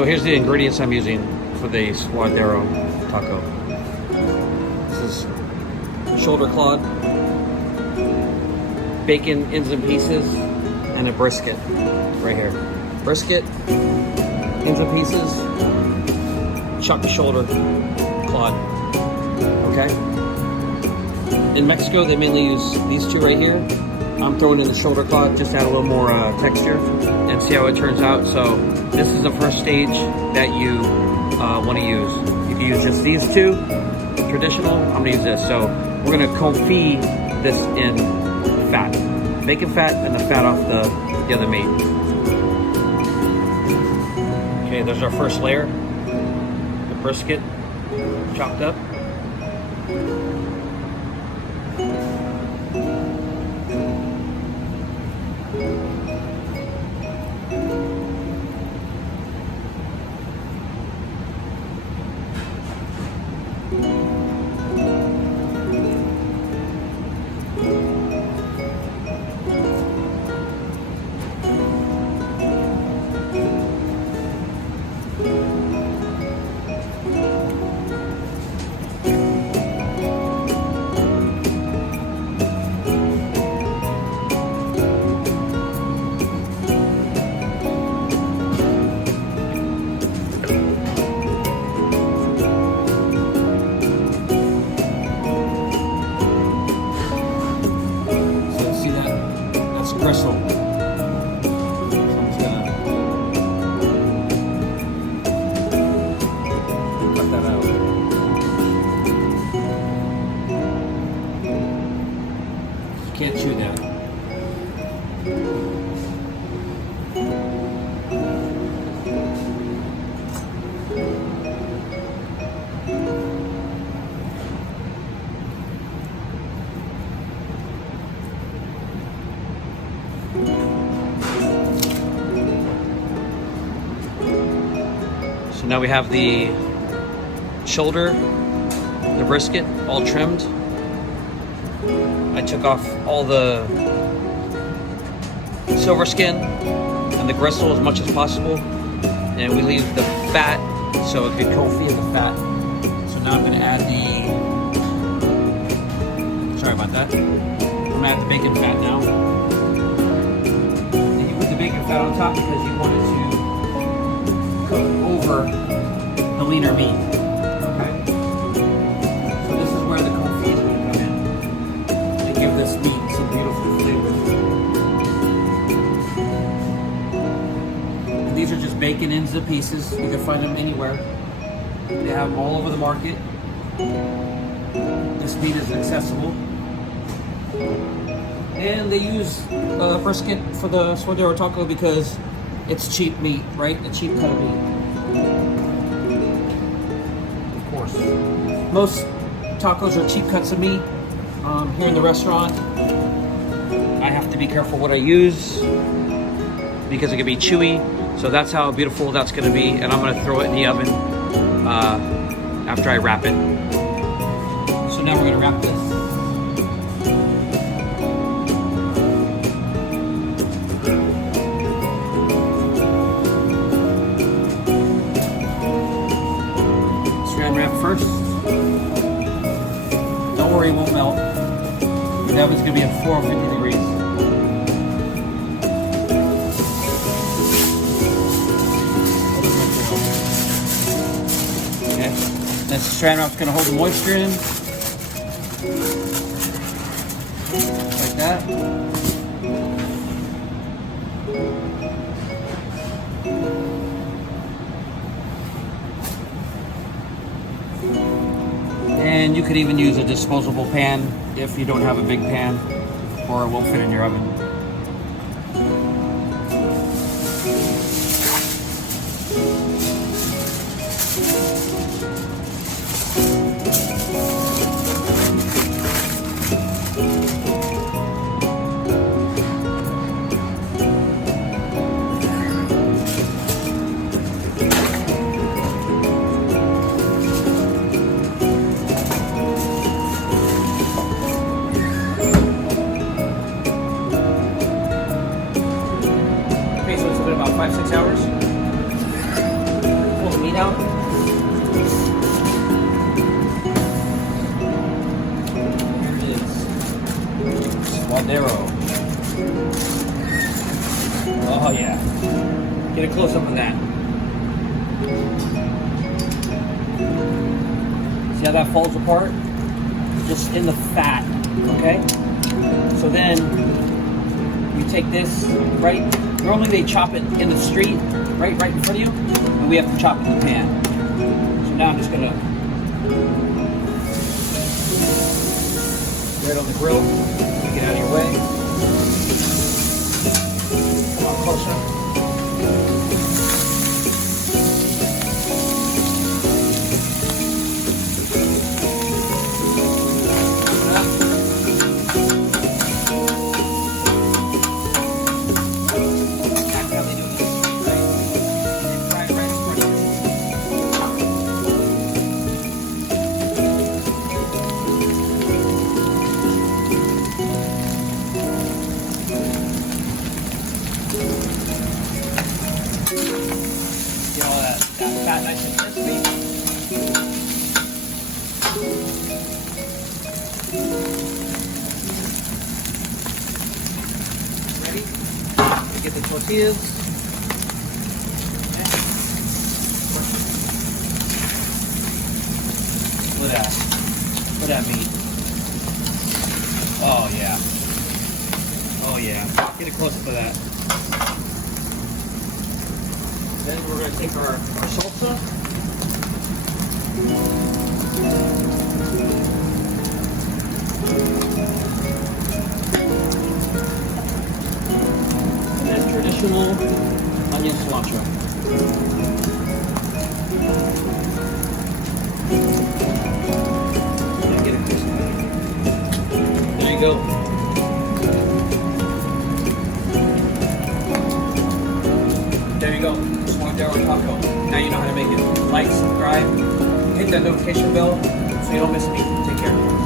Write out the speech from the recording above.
So here's the ingredients I'm using for the Suadero taco. This is shoulder clod, bacon ends and pieces, and a brisket right here. Brisket, ends and pieces, chuck shoulder clod. Okay? In Mexico, they mainly use these two right here. I'm throwing in the shoulder clod, just add a little more texture and see how it turns out. So this is the first stage that you want to use. You can use just these two, traditional. I'm gonna use this. So we're gonna confit this in fat, bacon fat, and the fat off the other meat. Okay, there's our first layer, the brisket chopped up. Bristle. So I'm just gonna cut that out. You can't chew that. So now we have the shoulder, the brisket, all trimmed. I took off all the silver skin and the gristle as much as possible. And we leave the fat, so it could confit the fat. So now I'm gonna add sorry about that. I'm gonna add the bacon fat now. And you put the bacon fat on top because you want it to cook over the leaner meat. Okay? So this is where the confit is going to come in. They give this meat some beautiful flavors. And these are just bacon ends and pieces. You can find them anywhere. They have them all over the market. This meat is accessible. And they use brisket for the Suadero taco because it's cheap meat, right? A cheap cut of meat. Of course. Most tacos are cheap cuts of meat. Here in the restaurant, I have to be careful what I use because it can be chewy. So that's how beautiful that's gonna be. And I'm gonna throw it in the oven after I wrap it. So now we're gonna wrap this. Wrap first. Don't worry, it won't melt. The oven's gonna be at 450 degrees. Okay. This Saran wrap's gonna hold the moisture in. Like that. And you could even use a disposable pan if you don't have a big pan, or it won't fit in your oven. Saudero. Oh yeah. Get a close up on that. See how that falls apart? Just in the fat, okay? So then you take this, right? Normally they chop it in the street, right in front of you, and we have to chop it in the pan. So now I'm just gonna right on the grill. Get out of your way. Come on closer. Get all that fat nice and crispy. Ready? Get the tortillas. Look at that. Look at that meat. Oh yeah. Oh yeah. Get a close up of that. Then we're going to take our salsa. And then traditional onion cilantro. And get it crispy. There you go. There you go. Suadero taco. Now you know how to make it. Like, subscribe, hit that notification bell so you don't miss me. Take care.